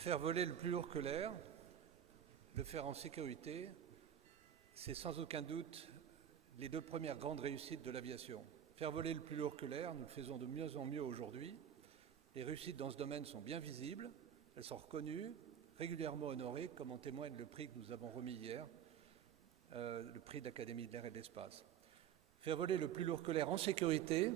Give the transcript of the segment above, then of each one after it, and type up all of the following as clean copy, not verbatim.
Faire voler le plus lourd que l'air, le faire en sécurité, c'est sans aucun doute les deux premières grandes réussites de l'aviation. Faire voler le plus lourd que l'air, nous le faisons de mieux en mieux aujourd'hui. Les réussites dans ce domaine sont bien visibles, elles sont reconnues, régulièrement honorées, comme en témoigne le prix que nous avons remis hier, le prix de l'Académie de l'air et de l'espace. Faire voler le plus lourd que l'air en sécurité,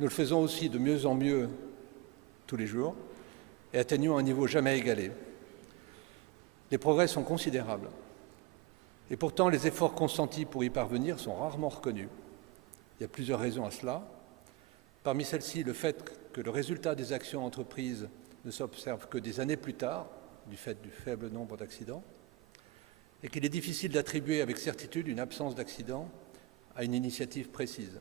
nous le faisons aussi de mieux en mieux tous les jours et atteignons un niveau jamais égalé. Les progrès sont considérables. Et pourtant, les efforts consentis pour y parvenir sont rarement reconnus. Il y a plusieurs raisons à cela. Parmi celles-ci, le fait que le résultat des actions entreprises ne s'observe que des années plus tard, du fait du faible nombre d'accidents, et qu'il est difficile d'attribuer avec certitude une absence d'accident à une initiative précise.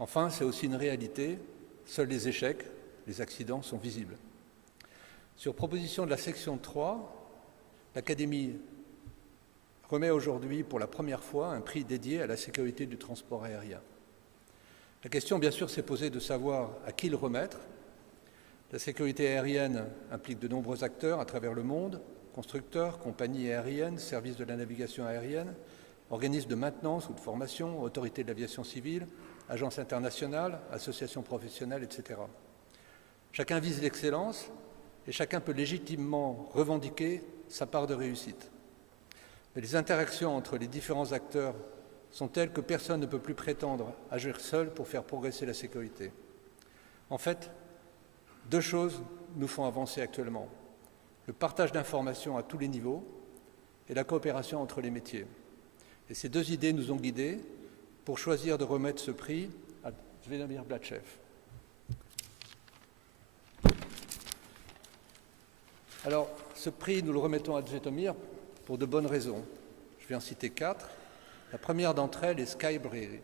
Enfin, c'est aussi une réalité, seuls les échecs, les accidents sont visibles. Sur proposition de la section 3, l'Académie remet aujourd'hui pour la première fois un prix dédié à la sécurité du transport aérien. La question, bien sûr, s'est posée de savoir à qui le remettre. La sécurité aérienne implique de nombreux acteurs à travers le monde, constructeurs, compagnies aériennes, services de la navigation aérienne, organismes de maintenance ou de formation, autorités de l'aviation civile, agences internationales, associations professionnelles, etc. Chacun vise l'excellence et chacun peut légitimement revendiquer sa part de réussite. Mais les interactions entre les différents acteurs sont telles que personne ne peut plus prétendre agir seul pour faire progresser la sécurité. En fait, deux choses nous font avancer actuellement. Le partage d'informations à tous les niveaux et la coopération entre les métiers. Et ces deux idées nous ont guidés pour choisir de remettre ce prix à Zvjetomir Blatchev. Alors, ce prix, nous le remettons à Zvjetomir pour de bonnes raisons. Je vais en citer 4. La première d'entre elles est Skybrary.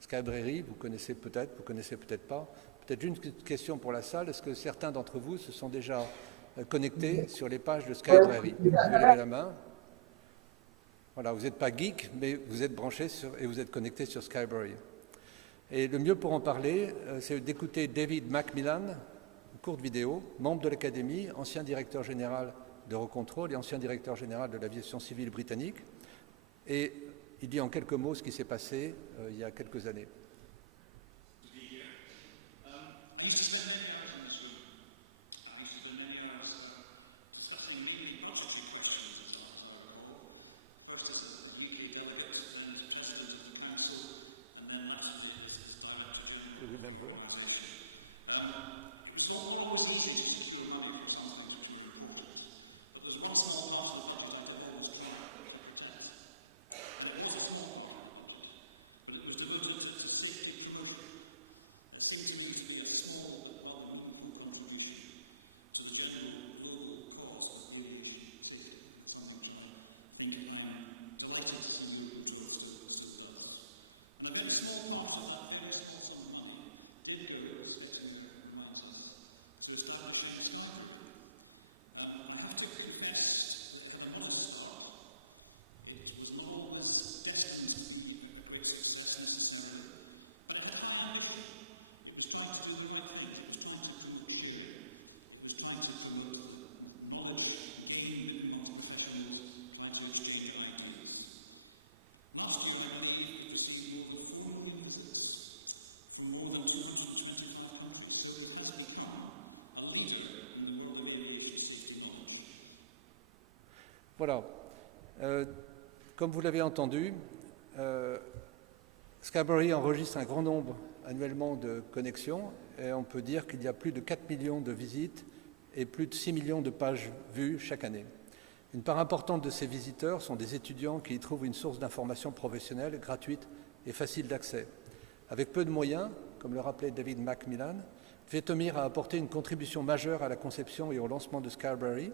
Skybrary, vous connaissez peut-être pas. Peut-être une question pour la salle. Est-ce que certains d'entre vous se sont déjà connectés sur les pages de Skybrary? Vous pouvez lever la main. Voilà, vous n'êtes pas geek, mais vous êtes branchés et vous êtes connectés sur Skybrary. Et le mieux pour en parler, c'est d'écouter David Macmillan, une courte vidéo, membre de l'Académie, ancien directeur général d'Eurocontrol et ancien directeur général de l'aviation civile britannique. Et il dit en quelques mots ce qui s'est passé il y a quelques années. Voilà. Comme vous l'avez entendu, Skybrary enregistre un grand nombre annuellement de connexions et on peut dire qu'il y a plus de 4 millions de visites et plus de 6 millions de pages vues chaque année. Une part importante de ces visiteurs sont des étudiants qui y trouvent une source d'information professionnelle, gratuite et facile d'accès. Avec peu de moyens, comme le rappelait David Macmillan, Zvjetomir a apporté une contribution majeure à la conception et au lancement de Skybrary.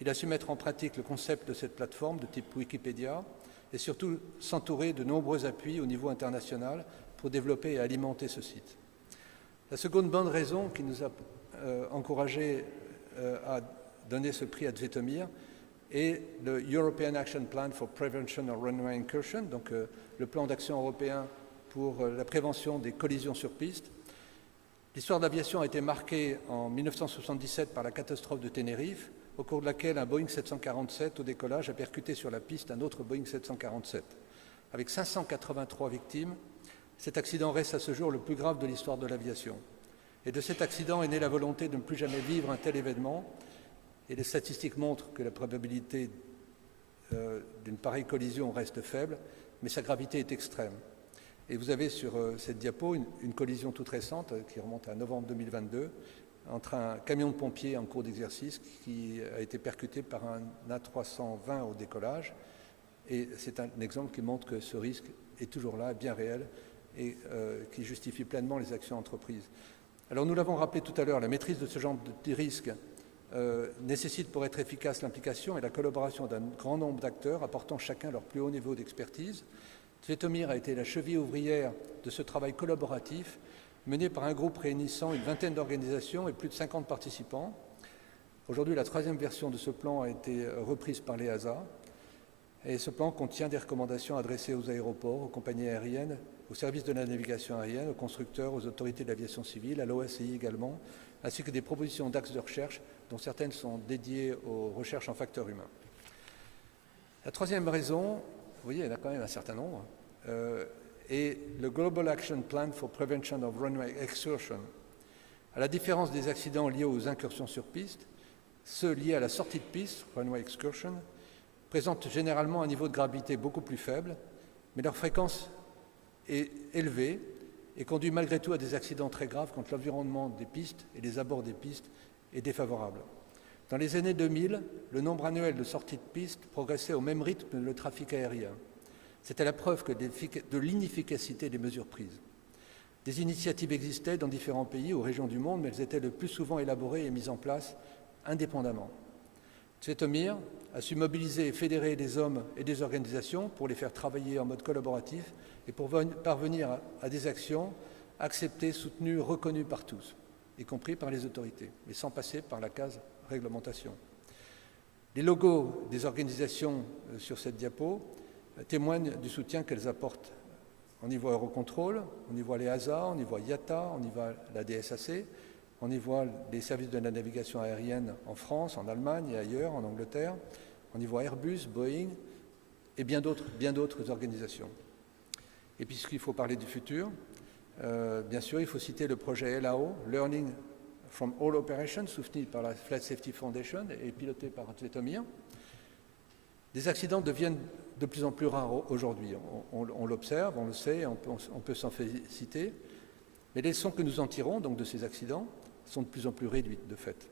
Il a su mettre en pratique le concept de cette plateforme de type Wikipédia et surtout s'entourer de nombreux appuis au niveau international pour développer et alimenter ce site. La seconde bonne raison qui nous a encouragés à donner ce prix à Zvjetomir est le European Action Plan for Prevention of Runway Incursion, donc le plan d'action européen pour la prévention des collisions sur piste. L'histoire de l'aviation a été marquée en 1977 par la catastrophe de Tenerife, au cours de laquelle un Boeing 747 au décollage a percuté sur la piste un autre Boeing 747. Avec 583 victimes, cet accident reste à ce jour le plus grave de l'histoire de l'aviation. Et de cet accident est née la volonté de ne plus jamais vivre un tel événement. Et les statistiques montrent que la probabilité d'une pareille collision reste faible, mais sa gravité est extrême. Et vous avez sur cette diapo une collision toute récente qui remonte à novembre 2022 entre un camion de pompiers en cours d'exercice qui a été percuté par un A320 au décollage. Et c'est un exemple qui montre que ce risque est toujours là, bien réel, et qui justifie pleinement les actions entreprises. Alors nous l'avons rappelé tout à l'heure, la maîtrise de ce genre de risque nécessite pour être efficace l'implication et la collaboration d'un grand nombre d'acteurs apportant chacun leur plus haut niveau d'expertise. Svetomir a été la cheville ouvrière de ce travail collaboratif mené par un groupe réunissant une vingtaine d'organisations et plus de 50 participants. Aujourd'hui, la troisième version de ce plan a été reprise par l'EASA. Et ce plan contient des recommandations adressées aux aéroports, aux compagnies aériennes, aux services de la navigation aérienne, aux constructeurs, aux autorités de l'aviation civile, à l'OACI également, ainsi que des propositions d'axes de recherche dont certaines sont dédiées aux recherches en facteurs humains. La troisième raison, vous voyez, il y en a quand même un certain nombre, est le Global Action Plan for Prevention of Runway Excursion. À la différence des accidents liés aux incursions sur piste, ceux liés à la sortie de piste, Runway Excursion, présentent généralement un niveau de gravité beaucoup plus faible, mais leur fréquence est élevée et conduit malgré tout à des accidents très graves quand l'environnement des pistes et les abords des pistes est défavorable. Dans les années 2000, le nombre annuel de sorties de piste progressait au même rythme que le trafic aérien. C'était la preuve de l'inefficacité des mesures prises. Des initiatives existaient dans différents pays ou régions du monde, mais elles étaient le plus souvent élaborées et mises en place indépendamment. Svetomir a su mobiliser et fédérer des hommes et des organisations pour les faire travailler en mode collaboratif et pour parvenir à des actions acceptées, soutenues, reconnues par tous, y compris par les autorités, mais sans passer par la case réglementation. Les logos des organisations sur cette diapo témoignent du soutien qu'elles apportent. On y voit Eurocontrol, on y voit l'EASA, on y voit IATA, on y voit la DSAC, on y voit les services de la navigation aérienne en France, en Allemagne et ailleurs, en Angleterre, on y voit Airbus, Boeing et bien d'autres organisations. Et puisqu'il faut parler du futur, bien sûr, il faut citer le projet LAO, Learning from All Operations, soutenu par la Flight Safety Foundation et piloté par Svetomir. Des accidents deviennent de plus en plus rares aujourd'hui. On l'observe, on le sait, on peut s'en féliciter. Mais les leçons que nous en tirons donc, de ces accidents sont de plus en plus réduites, de fait.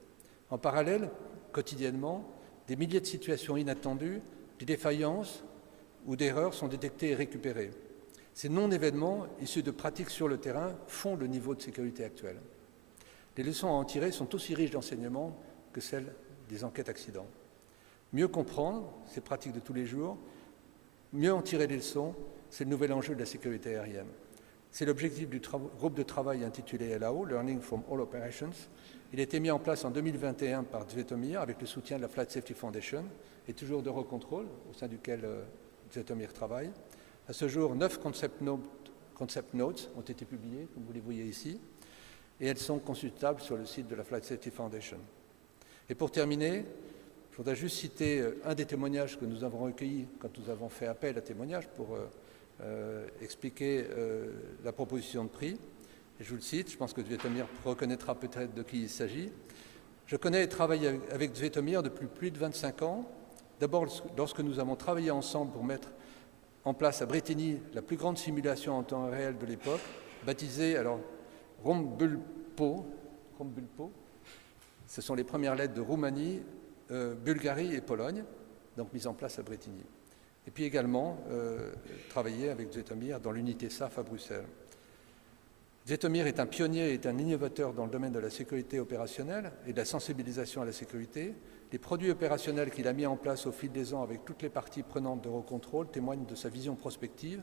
En parallèle, quotidiennement, des milliers de situations inattendues, des défaillances ou d'erreurs sont détectées et récupérées. Ces non-événements, issus de pratiques sur le terrain, font le niveau de sécurité actuel. Les leçons à en tirer sont aussi riches d'enseignements que celles des enquêtes accidents. Mieux comprendre ces pratiques de tous les jours, mieux en tirer les leçons, c'est le nouvel enjeu de la sécurité aérienne. C'est l'objectif du groupe de travail intitulé LAO, Learning from All Operations. Il a été mis en place en 2021 par Svetomir avec le soutien de la Flight Safety Foundation et toujours d'Eurocontrol, au sein duquel Svetomir travaille. À ce jour, 9 concept notes ont été publiées, comme vous les voyez ici, et elles sont consultables sur le site de la Flight Safety Foundation. Et pour terminer, je voudrais juste citer un des témoignages que nous avons recueillis quand nous avons fait appel à témoignages pour expliquer la proposition de prix. Et je vous le cite, je pense que Svetomir reconnaîtra peut-être de qui il s'agit. Je connais et travaille avec Svetomir depuis plus de 25 ans. D'abord, lorsque nous avons travaillé ensemble pour mettre en place à Bretigny la plus grande simulation en temps réel de l'époque, baptisée alors Rombulpo. Ce sont les premières lettres de Roumanie, Bulgarie et Pologne, donc mises en place à Bretigny. Et puis également travailler avec Svetomir dans l'unité SAF à Bruxelles. Svetomir est un pionnier et un innovateur dans le domaine de la sécurité opérationnelle et de la sensibilisation à la sécurité. Les produits opérationnels qu'il a mis en place au fil des ans avec toutes les parties prenantes d'Eurocontrol témoignent de sa vision prospective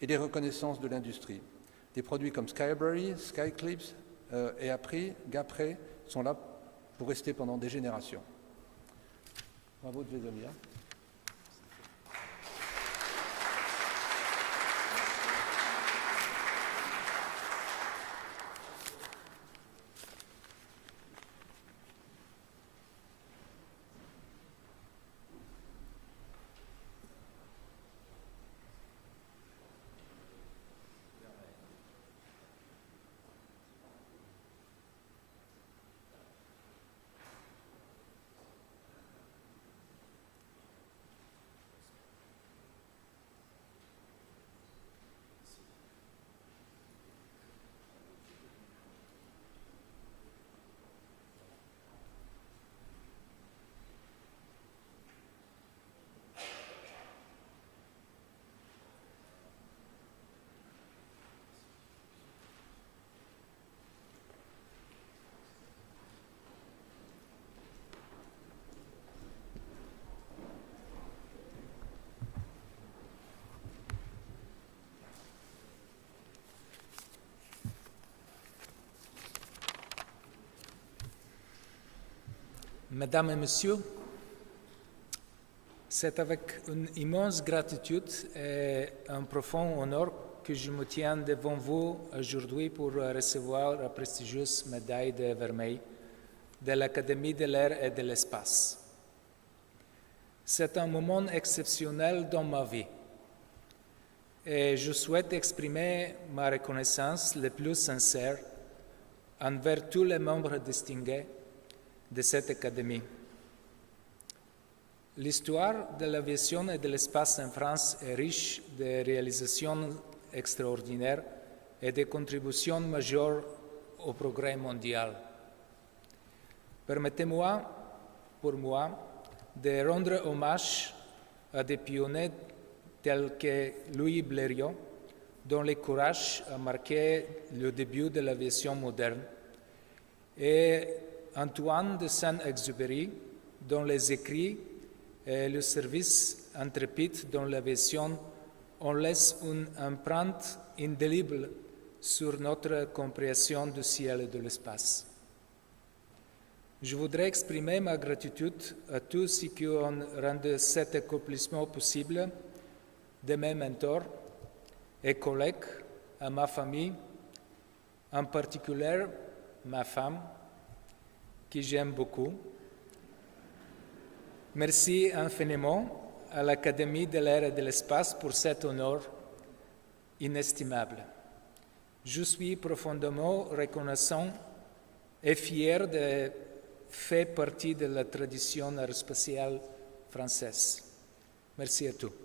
et des reconnaissances de l'industrie. Des produits comme Skyberry, Skyclips et Apri, Gapre sont là pour rester pendant des générations. Bravo Svetomir. Mesdames et Messieurs, c'est avec une immense gratitude et un profond honneur que je me tiens devant vous aujourd'hui pour recevoir la prestigieuse médaille de vermeil de l'Académie de l'air et de l'espace. C'est un moment exceptionnel dans ma vie et je souhaite exprimer ma reconnaissance la plus sincère envers tous les membres distingués de cette académie. L'histoire de l'aviation et de l'espace en France est riche de réalisations extraordinaires et de contributions majeures au progrès mondial. Permettez-moi, pour moi, de rendre hommage à des pionniers tels que Louis Blériot, dont le courage a marqué le début de l'aviation moderne, et Antoine de Saint-Exupéry, dont les écrits et le service intrépide dans l'aviation ont laissé une empreinte indélébile sur notre compréhension du ciel et de l'espace. Je voudrais exprimer ma gratitude à tous ceux qui ont rendu cet accomplissement possible, de mes mentors et collègues, à ma famille, en particulier ma femme, que j'aime beaucoup. Merci infiniment à l'Académie de l'air et de l'espace pour cet honneur inestimable. Je suis profondément reconnaissant et fier de faire partie de la tradition aérospatiale française. Merci à tous.